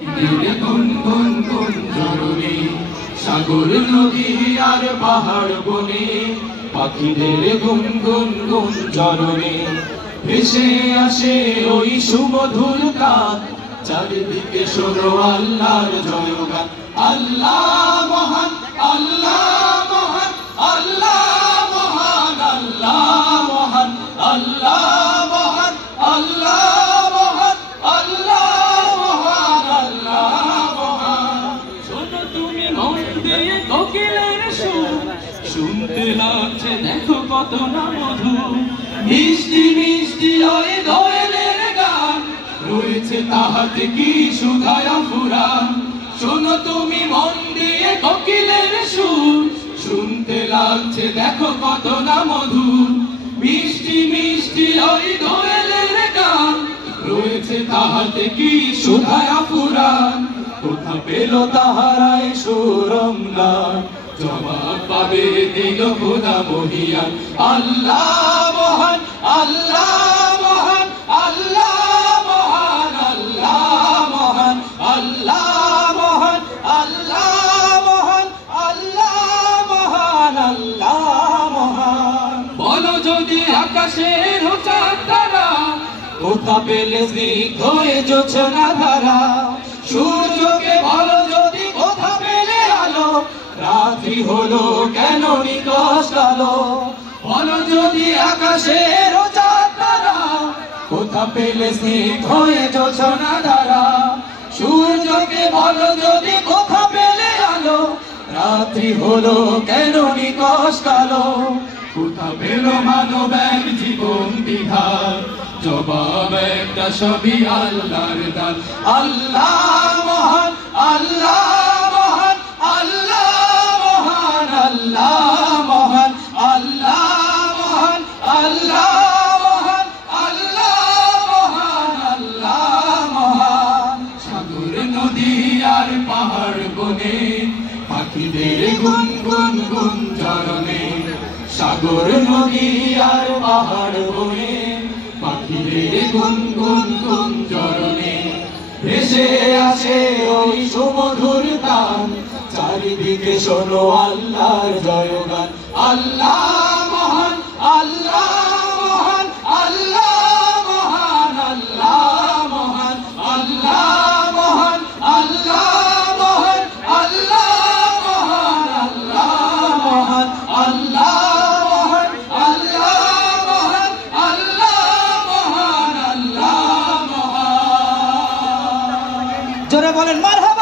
গুন গুন গুন জরুরি সাগর নদী আর পাহাড় বনে পাখিদের গুন গুন গুন জরুরি ভেসে আসে ওই সুমধুর গান চারিদিকে শোনো আল্লাহর জয়গান আল্লাহ মহান আল্লাহ মহান আল্লাহ মহান আল্লাহ মহান আল্লাহ মহান আল্লাহ মহান আল্লাহ মহান আল্লাহ মহান শোনো তুমি মন দিয়ে কোকিলের সুর শুনতে লাগছে দেখো কত না মধুর মিষ্টি মিষ্টি ওই দোয়েলের গান রয়েছে তাহাতে কি সুধায়া ফুরান শোনো তুমি মন দিয়ে কোকিলের সুর শুনতে লাগছে দেখো কত না মধুর মিষ্টি মিষ্টি ওই দোয়েলের গান রয়েছে তাহাতে কি সুধায়া ফুরান কোথা পেল তাহারাই সুরঙ্গা জবাব পাবে দিল খোদা মহিয়ান আল্লাহ মহান আল্লাহ মহান আল্লাহ মহান আল্লাহ মহান আল্লাহ মহান আল্লাহ মহান আল্লাহ মহান আল্লাহ মহান বলো যদি আকাশের চাঁদ তারা কোথা পেলে স্নিগ্ধ এ জোছনা ধারা সূর্যকে বলো যদি কোথা পেলে আলো রাত্রি হলো কেন নিকশ কালো বলো যদি আকাশের চাঁদ তারা কোথা পেলে স্নিগ্ধ এ জোছনা ধারা সূর্যকে বলো যদি কোথা পেলে আলো রাত্রি হলো কেন নিকশ কালো কোথা পেল মানব এক জীবন বিধান জবাব একটা সবই আল্লাহর দান আল্লাহ মহান আল্লাহ মহান আল্লাহ মহান আল্লাহ মহান আল্লাহ মহান আল্লাহ মহান আল্লাহ মহান আল্লাহ মহান সাগর নদী আর পাহাড় বনে পাখিদের গুন গুন গুন চরণে সাগর নদী আর পাহাড় বনে পাখিদের গুন গুন গুন চরণে ভেসে আসে ওই সুমধুর গান চারিদিকে শোনো আল্লাহর জয়গান আল্লাহ মহান আল্লাহ মহান আল্লাহ মহান আল্লাহ মহান আল্লাহ মহান আল্লাহ মহান আল্লাহ মহান আল্লাহ মহান আল্লাহ জোরে বলেন মারহাবা।